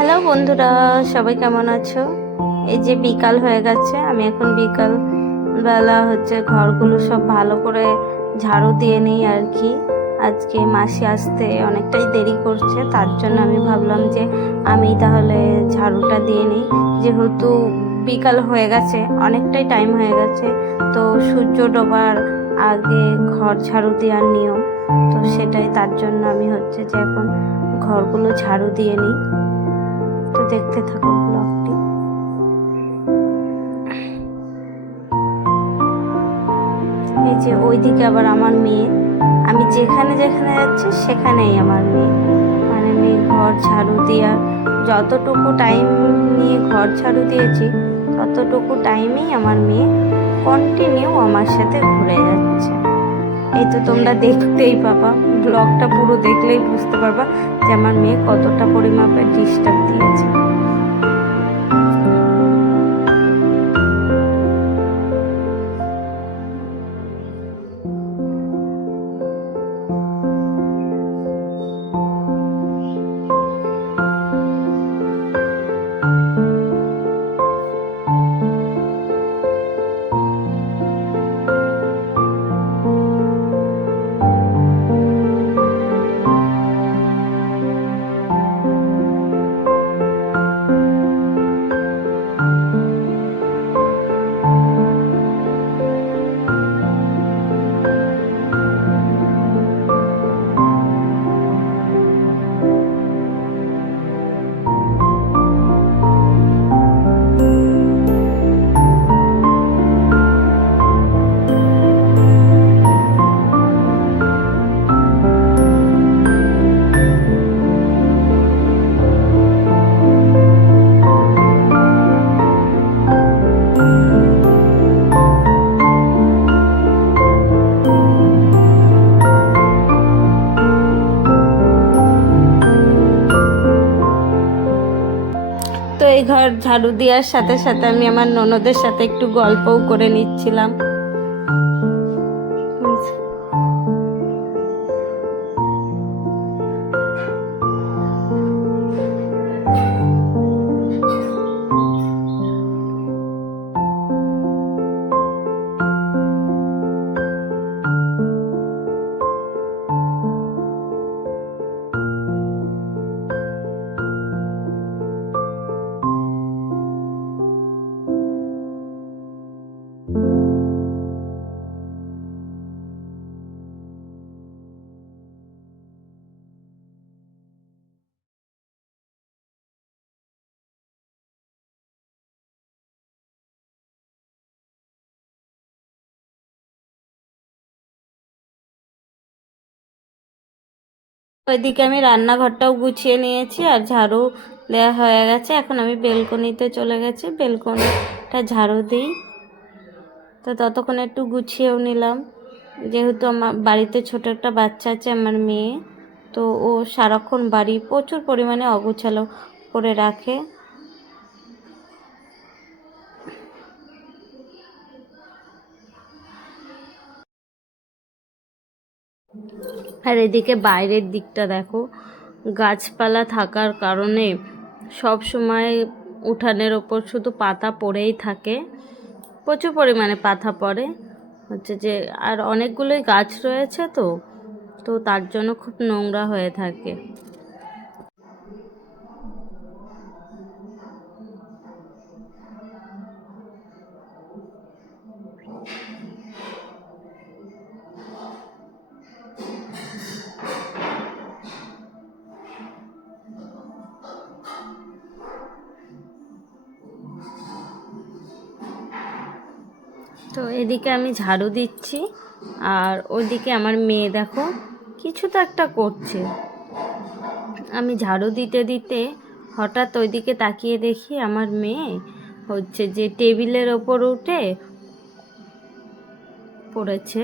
Hello বন্ধুরা, সবাই কেমন আছো? এই যে বিকাল হয়ে গেছে, আমি এখন বিকাল বেলা ঘরগুলো সব ভালো করে ঝাড়ু দিয়ে নিই আর কি। আজকে মাসি আসতে অনেকটাই দেরি করছে, তার জন্য আমি ভাবলাম যে আমি তাহলে ঝাড়ুটা দিয়ে নিই, যেহেতু বিকাল হয়ে গেছে, অনেকটাই টাইম হয়ে গেছে। তো সূর্য ডোবার আগে ঘর ঝাড়ু দেওয়ার নিয়ম, তো সেটাই, তার জন্য আমি যে এখন ঘরগুলো ঝাড়ু দিয়ে নিই। তো দেখতে থাকো ব্লগটি। এই যে ওইদিকে আবার আমার মেয়ে, আমি যেখানে যেখানে যাচ্ছি সেখানেই আমার মেয়ে, মানে মেয়ে ঘর ঝাড়ু দেওয়ার যতটুকু টাইম নিয়ে ঘর ঝাড়ু দিয়েছি ততটুকু টাইমেই আমার মেয়ে কন্টিনিউ আমার সাথে ঘুরে যাচ্ছে। এই তো তোমরা দেখতেই পাবা, ব্লগটা পুরো দেখলেই বুঝতে পারবা যে আমার মেয়ে কতটা পরিমাপে ডিস্টার্ব দিয়েছে। তো এই ঘর ঝাড়ু দেওয়ার সাথে সাথে আমি আমার ননদের সাথে একটু গল্পও করে নিচ্ছিলাম। ওইদিকে আমি রান্নাঘরটাও গুছিয়ে নিয়েছি আর ঝাড়ু দেওয়া হয়ে গেছে। এখন আমি বেলকনিতে চলে গেছি, বেলকনিটা ঝাড়ু দিই। তো ততক্ষণ একটু গুছিয়েও নিলাম, যেহেতু আমার বাড়িতে ছোট একটা বাচ্চা আছে, আমার মেয়ে, তো ও সারাক্ষণ বাড়ি প্রচুর পরিমাণে অগোছালো করে রাখে। আর এদিকে বাইরের দিকটা দেখো, গাছপালা থাকার কারণে সব সময় উঠানের ওপর শুধু পাতা পড়েই থাকে, প্রচুর পরিমাণে পাতা পড়ে যে, আর অনেকগুলোই গাছ রয়েছে, তো তো তার জন্য খুব নোংরা হয়ে থাকে। তো এদিকে আমি ঝাড়ু দিচ্ছি, আর ওইদিকে আমার মেয়ে দেখো কিছু তো একটা করছে। আমি ঝাড়ু দিতে দিতে হঠাৎ ওইদিকে তাকিয়ে দেখি আমার মেয়ে যে টেবিলের ওপর উঠে পড়েছে।